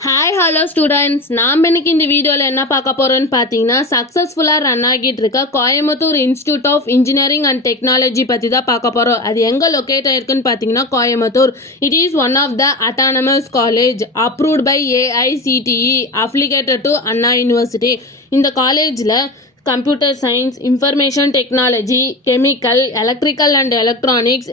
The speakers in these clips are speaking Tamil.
ஹாய் ஹலோ ஸ்டூடெண்ட்ஸ், நாம் இன்னைக்கு இந்த வீடியோவில் என்ன பார்க்க போகிறோன்னு பார்த்தீங்கன்னா சக்ஸஸ்ஃபுல்லாக ரன் ஆகிட்டு இருக்க Coimbatore institute of engineering and technology பற்றி தான் பார்க்க போகிறோம். அது எங்கே லொக்கேட் ஆயிருக்குன்னு பார்த்தீங்கன்னா Coimbatore. It is one of the autonomous college approved by AICTE affiliated to Anna university. இந்த காலேஜில் computer science, information technology, chemical, electrical and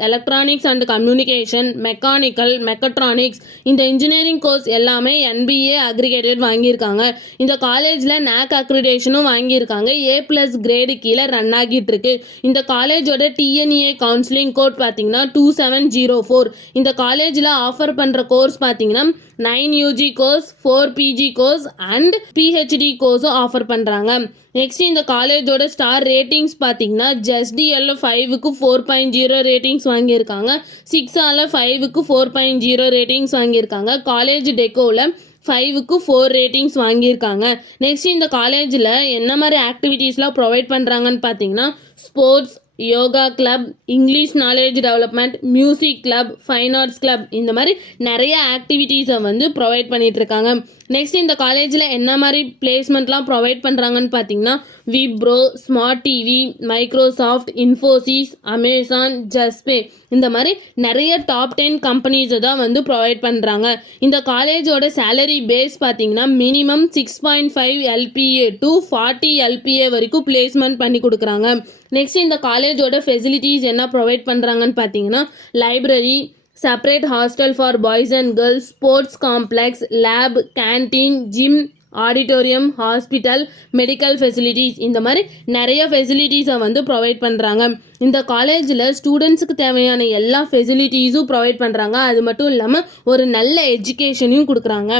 electronics and communication, mechanical, mechatronics இந்த இன்ஜினியரிங் கோர்ஸ் எல்லாமே என்பிஏ அக்ரிகேட்டட் வாங்கியிருக்காங்க. இந்த காலேஜில் நேக் அக்ரிடேஷனும் வாங்கியிருக்காங்க. A+ கிரேடு கீழே ரன் ஆகிட்டு இருக்கு. இந்த காலேஜோட டிஎன்ஏ கவுன்சிலிங் கோட் பார்த்தீங்கன்னா 2704. இந்த காலேஜில் ஆஃபர் பண்ணுற கோர்ஸ் பார்த்தீங்கன்னா 9 UG course, 4 PG course and PhD கோர்ஸும் ஆஃபர் பண்ணுறாங்க. நெக்ஸ்ட் இந்த காலேஜோட ஸ்டார் ரேட்டிங்ஸ் பார்த்தீங்கன்னா JSDL 5க்கு 4.0 ரேட்டிங்ஸ் வாங்கியிருக்காங்க. 6ஆல் 5க்கு 4.0 ரேட்டிங்ஸ் வாங்கியிருக்காங்க. காலேஜ் டெக்கோவில் 5க்கு 4 ரேட்டிங்ஸ் வாங்கியிருக்காங்க. நெக்ஸ்ட் இந்த காலேஜில் என்ன மாதிரி ஆக்டிவிட்டீஸ்லாம் ப்ரொவைட் பண்ணுறாங்கன்னு பார்த்தீங்கன்னா sports, yoga club, English knowledge development, music club, fine arts club இந்த மாதிரி நிறைய ஆக்டிவிட்டீஸை வந்து ப்ரொவைட் பண்ணிகிட்ருக்காங்க. நெக்ஸ்ட் இந்த காலேஜில் என்ன மாதிரி பிளேஸ்மெண்ட்லாம் ப்ரொவைட் பண்ணுறாங்கன்னு பார்த்தீங்கன்னா Wipro, smart TV, Microsoft, Infosys, Amazon, Juspay இந்த மாதிரி நிறைய டாப் 10 கம்பெனிஸை தான் வந்து ப்ரொவைட் பண்ணுறாங்க. இந்த காலேஜோட சேலரி பேஸ் பார்த்தீங்கன்னா மினிமம் 6.5 LPA டு 40 LPA வரைக்கும் பிளேஸ்மெண்ட் பண்ணி கொடுக்குறாங்க. நெக்ஸ்ட் இந்த காலேஜோட ஃபெசிலிட்டிஸ் என்ன ப்ரொவைட் பண்ணுறாங்கன்னு பார்த்தீங்கன்னா library, separate hostel for boys and girls, sports complex, lab, canteen, gym, auditorium, hospital, medical facilities இந்த மாதிரி நிறைய ஃபெசிலிட்டிஸை வந்து ப்ரொவைட் பண்ணுறாங்க. இந்த காலேஜில் ஸ்டூடெண்ட்ஸுக்கு தேவையான எல்லா ஃபெசிலிட்டிஸும் ப்ரொவைட் பண்ணுறாங்க. அது மட்டும் இல்லாமல் ஒரு நல்ல எஜுகேஷனையும் கொடுக்குறாங்க.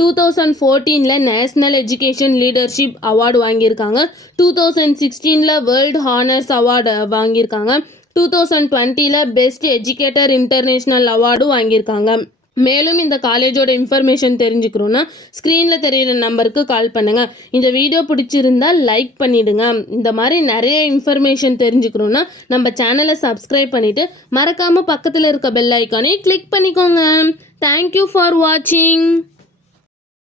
2014 நேஷ்னல் எஜுகேஷன் லீடர்ஷிப் அவார்டு வாங்கியிருக்காங்க. 2016 வேர்ல்டு ஹானர்ஸ் அவார்டு வாங்கியிருக்காங்க. 2020 பெஸ்ட் எஜுகேட்டர் இன்டர்நேஷ்னல் அவார்டும் வாங்கியிருக்காங்க. மேலும் இந்த காலேஜோட இன்ஃபர்மேஷன் தெரிஞ்சுக்கணுன்னா ஸ்க்ரீனில் தெரியிற நம்பருக்கு கால் பண்ணுங்கள். இந்த வீடியோ பிடிச்சிருந்தால் லைக் பண்ணிவிடுங்க. இந்த மாதிரி நிறைய இன்ஃபர்மேஷன் தெரிஞ்சுக்கணுன்னா நம்ம சேனலை சப்ஸ்கிரைப் பண்ணிவிட்டு மறக்காமல் பக்கத்தில் இருக்க பெல் ஐக்கானை கிளிக் பண்ணிக்கோங்க. தேங்க்யூ ஃபார் வாட்சிங்.